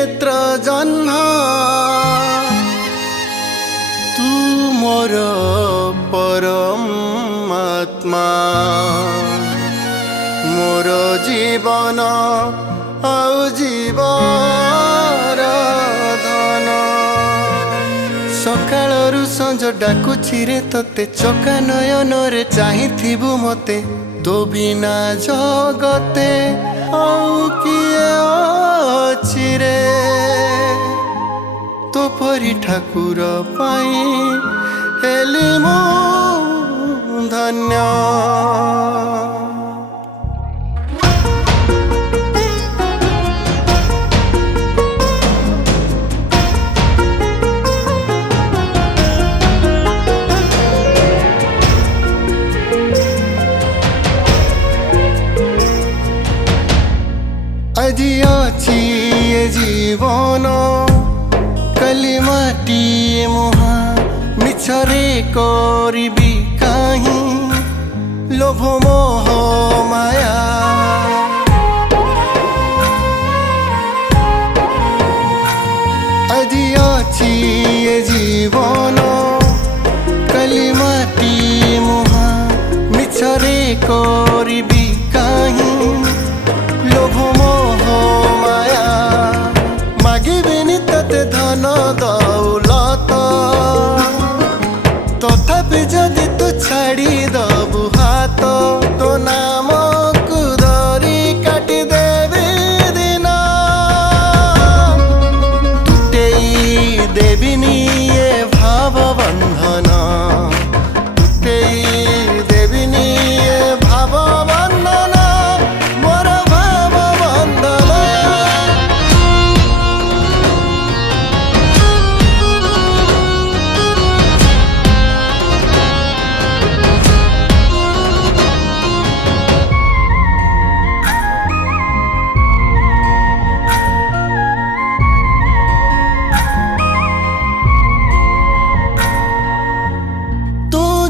नेत्र जन्ह तू मोर परमात्मा मोर जीवन आउ जीवर धन सकाळरू संज डाकुछि रे तते चका नयन रे चाहिथिबु मते तो बिना जगते आउ किए अछि रे तो परी ठाकुर पाई हेली मो धन्य আজি अछि ये जीवन कली माटी मुहा मिछरे करिबी काहि लोभ मोह माया আজি अछि ये जीवन कली माटी मुहा मिछरे करिबी काहि लोभ मोह माया मागिबिनी तते धन दौलत तथापि जदि तू छाड़ी दबु हाथ तो नाम को धरी काटी देवी दिन तुटेई देविनी ये भाव बंधन तुटेई देविनी ये भाव बंधन मोर भाव बंधन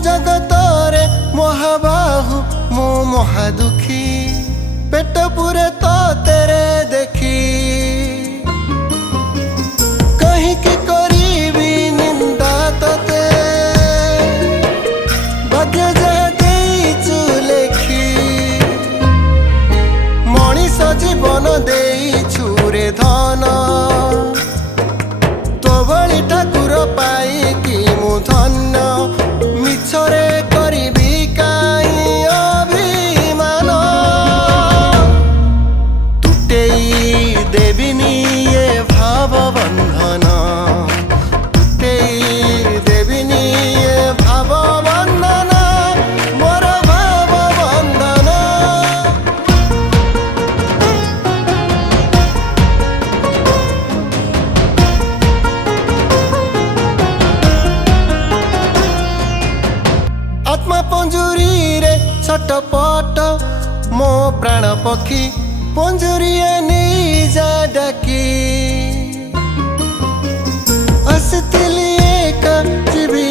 जगतरे महाबाहु मो महादुखी पेट पूरे तो तेरे देखी कहीं की करीबी निंदा तते भाग्य जाते लेखी मनीष जीवन दे छुरे धन तो भली ठाकुर पाई कि मु धन्य मिछरे करिबी काई अभिमान तुटेई देविनी ये भाव बंधन तुटेई देविनी ये भाव बंधन मोर भाव बंधन आत्मा पंजुरी रे छटपट मो प्राण पक्षी पंजुरी नहीं जा डाकी असतिली एक जीवी